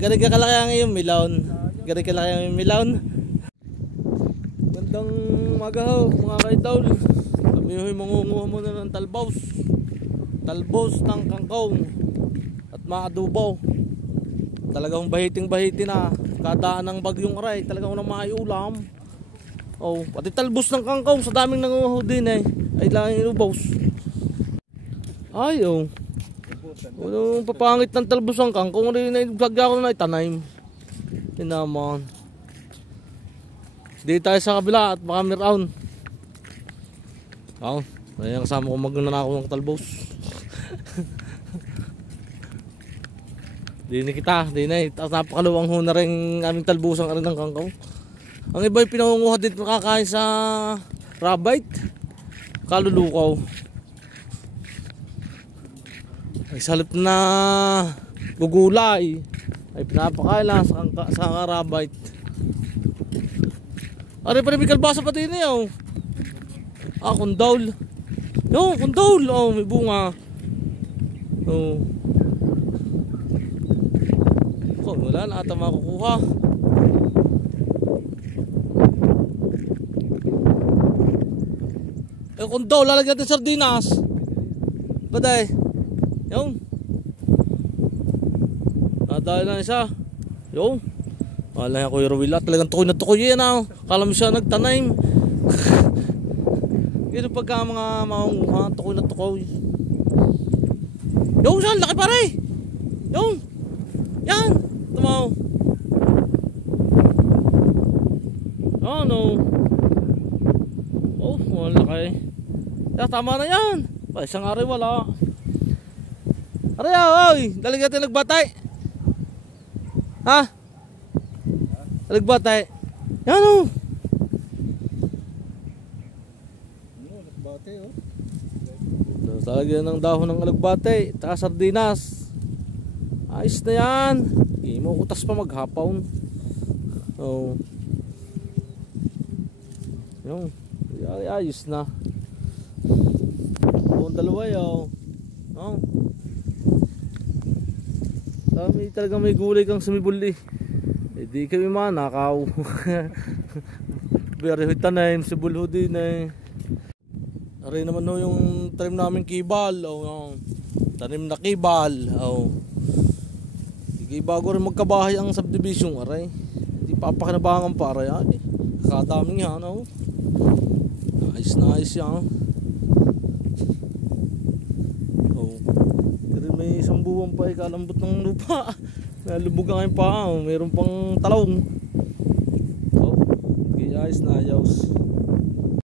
Gari ka kalaki ang iyong milon. Gari ka kalaki ang iyong milon. Gandang umaga ho mga kaidol. Kami ho'y mangunguha muna ng talbos. Talbos ng kangkong at maadubaw. Talagang bahiting-bahiti na. Kadaan ng bagyong aray. Talagang unang maiulam. Oh, pati talbos ng kangkong sa daming nanguha din eh. Ay lang inubos. Ay oh. Anong papangit ng talbos ng kangkong rin na iblagya ko na itanaim. Yun naman. Di tayo sa kabila at baka miraon. Oh, ayan kasama ko magnanakaw ng talbos. Di na kita, di na napakaluwang ho na rin aming talbosang arin ng kangkong. Ang iba yung pinangunguha dito nakakain sa rabite. Kalulukaw. Ay salip na gugulay ay pinapakain lang sa rabite. Ari pa rin may kalbasa pati niya oh. Ah, kundol. No, kundol. Oh, may bunga. Oh. Oh, wala na ata makukuha. Eh, kundol, lalagyan natin sardinas. Baday. Yung. Nadali na isa. Yung. Wala yan Kuya Rowila. Talagang tukoy na tukoy yan ah. Kala mo siya nagtanaim. Ito pagka mga maunguha, tukoy na tukoy. Yung saan, laki pare. Yung. Yan. Tumaw. Oh no. Oh, wala laki. Ya, tama na yan. Pa, isang aray wala. Aray oy, dalig natin nagbatay. Ha? Nagbatay. Yan o. Alagbate oh. Talagyan ng dahon ng alagbate, taka sardinas. Ayos na yan. Hindi mo utas pa maghapaw. Oh. Yung. Ayos na. Buong dalawa yaw. Oh. Dami talagang may gulay kang sumibuli. Eh di kami manakaw. Biyari ho'y tanaym, sibulho din eh. Ari naman ho yung tanim namin kibal. Oh, yung tanim na kibal. Oh. Sige bago rin magkabahay ang subdivision aray. Hindi papakinabangan pa aray. Ay, kakadaming yan oh. Ayos na ayos yan. Oh. Pero may isang buwan pa ikalambot ng lupa. Nalubog ang kayong paa. Mayroon pang talong. Oh. Okay, ayos na ayos.